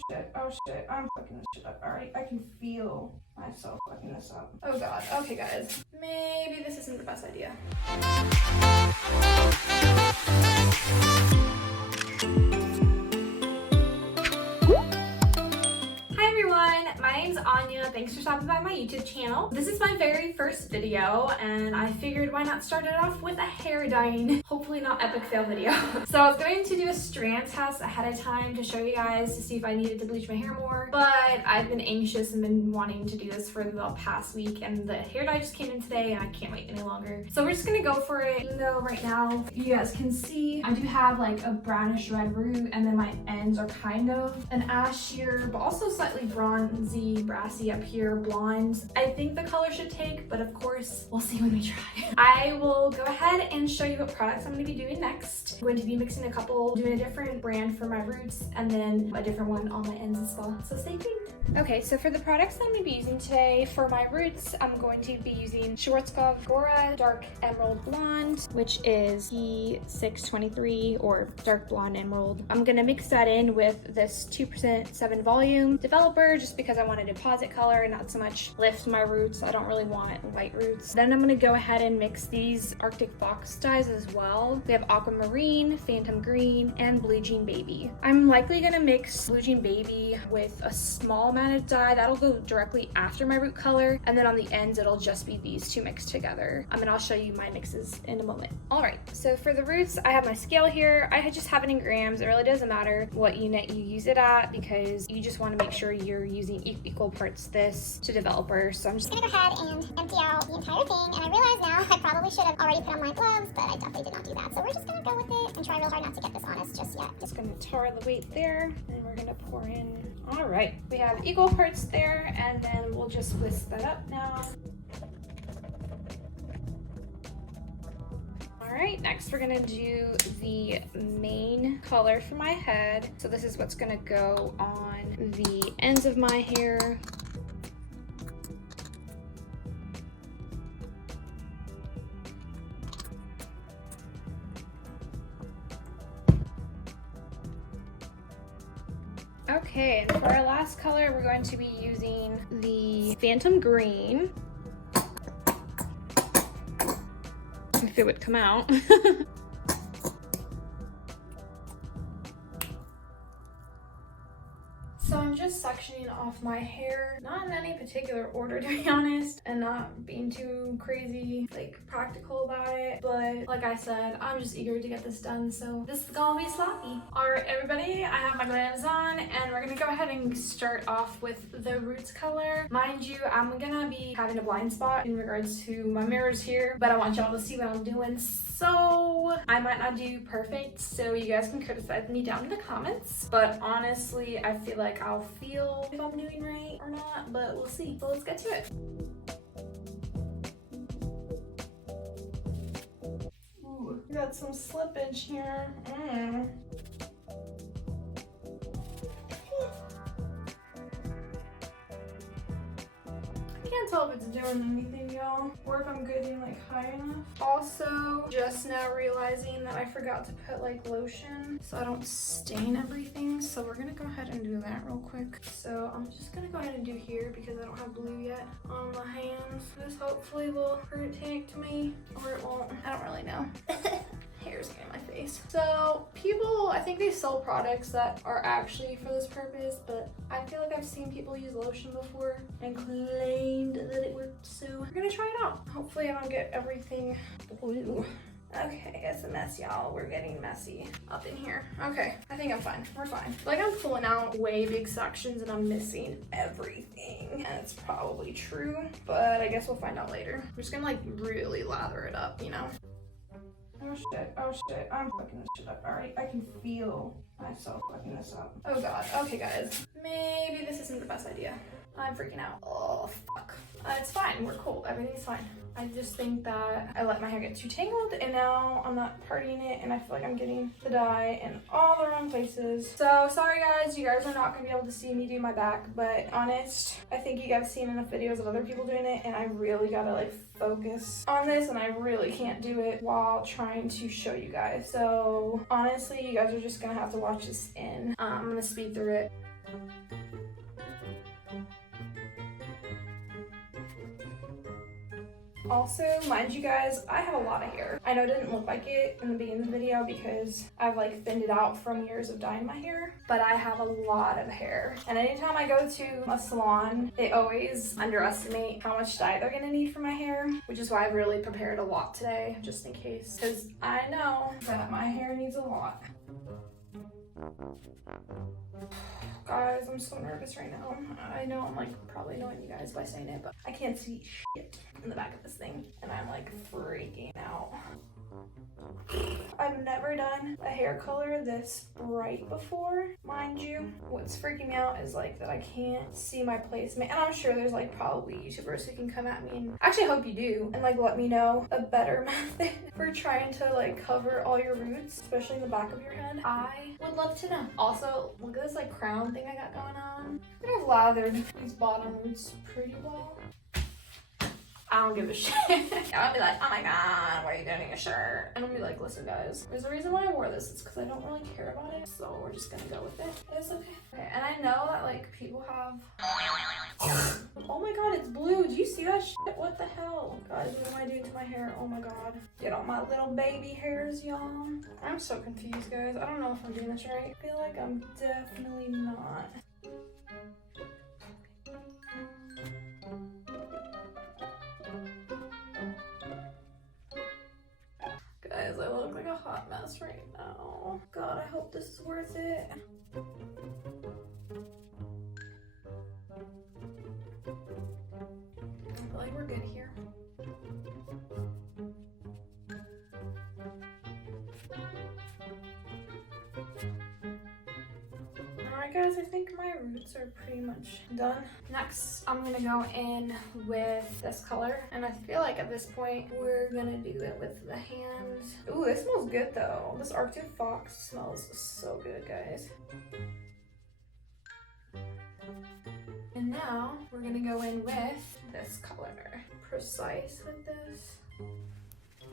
Oh shit, I'm fucking this shit up. Alright, I can feel myself fucking this up. Oh god, okay guys. Maybe this isn't the best idea. My name's Anya. Thanks for stopping by my YouTube channel. This is my very first video and I figured why not start it off with a hair dyeing, hopefully not epic fail video. So I was going to do a strand test ahead of time to show you guys to see if I needed to bleach my hair more, but I've been anxious and been wanting to do this for the past week and the hair dye just came in today and I can't wait any longer. So we're just gonna go for it, even though right now you guys can see I do have like a brownish red root and then my ends are kind of an ashier but also slightly bronzy, brassy up here, blonde. I think the color should take, but of course we'll see when we try. I will go ahead and show you what products I'm going to be doing next. I'm going to be mixing a couple, doing a different brand for my roots and then a different one on my ends as well. So stay tuned. Okay, so for the products that I'm going to be using today, for my roots, I'm going to be using Schwarzkopf Igora Dark Emerald Blonde, which is E623 or Dark Blonde Emerald. I'm going to mix that in with this 2% 7 volume developer just because I want a deposit color and not so much lift my roots. I don't really want white roots. Then I'm going to go ahead and mix these Arctic Fox dyes as well. We have Aquamarine, Phantom Green, and Blue Jean Baby. I'm likely going to mix Blue Jean Baby with a small amount of dye. That'll go directly after my root color, and then on the ends it'll just be these two mixed together. And I'll show you my mixes in a moment. Alright, so for the roots, I have my scale here. I just have it in grams. It really doesn't matter what unit you use it at because you just want to make sure you're using equal parts this to developer. So I'm just gonna go ahead and empty out the entire thing, and I realize now I probably should have already put on my gloves, but I definitely did not do that. So we're just gonna go with it and try real hard not to get this honest just yet. Just gonna tar the weight there, and we're gonna pour in. Alright, we have equal parts there, and then we'll just whisk that up now. Alright, next we're gonna do the main color for my head. So this is what's gonna go on the ends of my hair. Okay, and for our last color, we're going to be using the Phantom Green. If it would come out. So I'm just sectioning off my hair, not in any particular order to be honest, and not being too crazy, like practical about it. But like I said, I'm just eager to get this done, so this is gonna be sloppy. Alright everybody, I have my gloves on, and we're gonna go ahead and start off with the roots color. Mind you, I'm gonna be having a blind spot in regards to my mirrors here, but I want y'all to see what I'm doing. So I might not do perfect, so you guys can criticize me down in the comments. But honestly, I feel like I'll feel if I'm doing right or not, but we'll see. So let's get to it. Ooh, got some slippage here. I can't tell if it's doing anything, y'all, or if I'm getting like high enough. Also, just now realizing that I forgot to put like lotion so I don't stain everything. So we're gonna go ahead and do that real quick. So I'm just gonna go ahead and do here because I don't have blue yet on my hands. This hopefully will protect me, or it won't. I don't really know. Hair's getting in my face. So people, I think they sell products that are actually for this purpose, but I feel like I've seen people use lotion before and claimed that it worked, so we're gonna try it out. Hopefully I don't get everything blue. Okay, it's a mess, y'all. We're getting messy up in here. Okay, I think I'm fine. We're fine. Like I'm pulling out way big sections and I'm missing everything, and it's probably true, but I guess we'll find out later. I'm just gonna like really lather it up, you know? Oh shit, I'm fucking this shit up. Alright, I can feel myself fucking this up. Oh god, okay guys. Maybe this isn't the best idea. I'm freaking out. Oh fuck. It's fine, we're cool, everything's fine. I just think that I let my hair get too tangled and now I'm not partying it and I feel like I'm getting the dye in all the wrong places. So sorry guys, you guys are not gonna be able to see me do my back, but honest, I think you guys have seen enough videos of other people doing it and I really gotta like focus on this and I really can't do it while trying to show you guys. So honestly, you guys are just gonna have to watch this in. I'm gonna speed through it. Also, mind you guys, I have a lot of hair. I know it didn't look like it in the beginning of the video because I've like thinned it out from years of dyeing my hair, but I have a lot of hair. And anytime I go to a salon, they always underestimate how much dye they're gonna need for my hair, which is why I've really prepared a lot today, just in case, because I know that my hair needs a lot. Guys, I'm so nervous right now. I know I'm like probably annoying you guys by saying it, but I can't see shit in the back of this thing and I'm like freaking out. I've never done a hair color this bright before, mind you. What's freaking me out is like that I can't see my placement, and I'm sure there's like probably YouTubers who can come at me, and actually I hope you do, and like let me know a better method for trying to like cover all your roots, especially in the back of your head. I would love to know. Also, look at this like crown thing I got going on. I could have lathered these bottom roots pretty well. I don't give a shit. I'll be like, oh my god, why are you doing your shirt? And I'll be like, listen guys, there's a reason why I wore this. It's because I don't really care about it. So we're just gonna go with it. It's okay. Okay, and I know that like people have... Oh my god, it's blue. Do you see that shit? What the hell? Guys, what am I doing to my hair? Oh my god. Get on my little baby hairs, y'all. I'm so confused, guys. I don't know if I'm doing this right. I feel like I'm definitely not. Guys, I look like a hot mess right now. God, I hope this is worth it. I feel like we're good here. Alright guys, I think my roots are pretty much done. Next, I'm gonna go in with this color. And I feel like at this point, we're gonna do it with the hands. Ooh, this smells good though. This Arctic Fox smells so good, guys. And now, we're gonna go in with this color. Precise with this.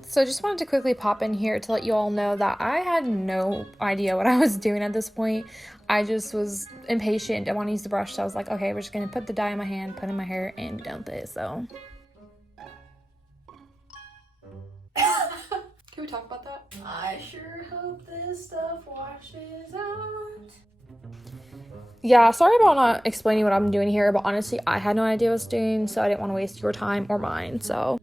So I just wanted to quickly pop in here to let you all know that I had no idea what I was doing at this point. I just was impatient. I want to use the brush, so I was like, okay, we're just going to put the dye in my hand, put it in my hair, and be done with it, so. Can we talk about that? I sure hope this stuff washes out. Yeah, sorry about not explaining what I'm doing here, but honestly, I had no idea what I was doing, so I didn't want to waste your time or mine, so.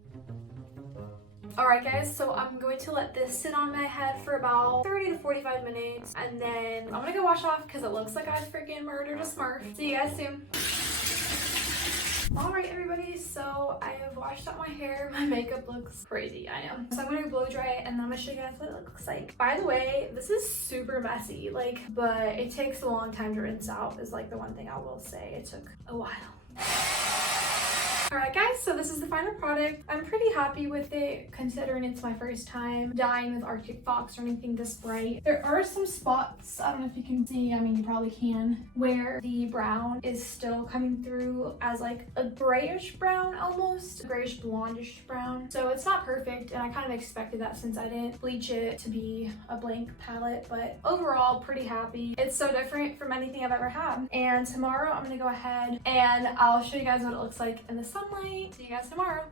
Alright guys, so I'm going to let this sit on my head for about 30 to 45 minutes, and then I'm gonna go wash off because it looks like I freaking murdered a Smurf. See you guys soon. Alright everybody, so I have washed out my hair. My makeup looks crazy, I know. So I'm gonna blow dry it and then I'm gonna show you guys what it looks like. By the way, this is super messy, but it takes a long time to rinse out is like the one thing I will say. It took a while. Alright guys, so this is the final product. I'm pretty happy with it considering it's my first time dyeing with Arctic Fox or anything this bright. There are some spots, I don't know if you can see, I mean you probably can, where the brown is still coming through as like a grayish brown almost, grayish blondish brown. So it's not perfect and I kind of expected that since I didn't bleach it to be a blank palette, but overall pretty happy. It's so different from anything I've ever had. And tomorrow I'm gonna go ahead and I'll show you guys what it looks like in the sunlight. See you guys tomorrow.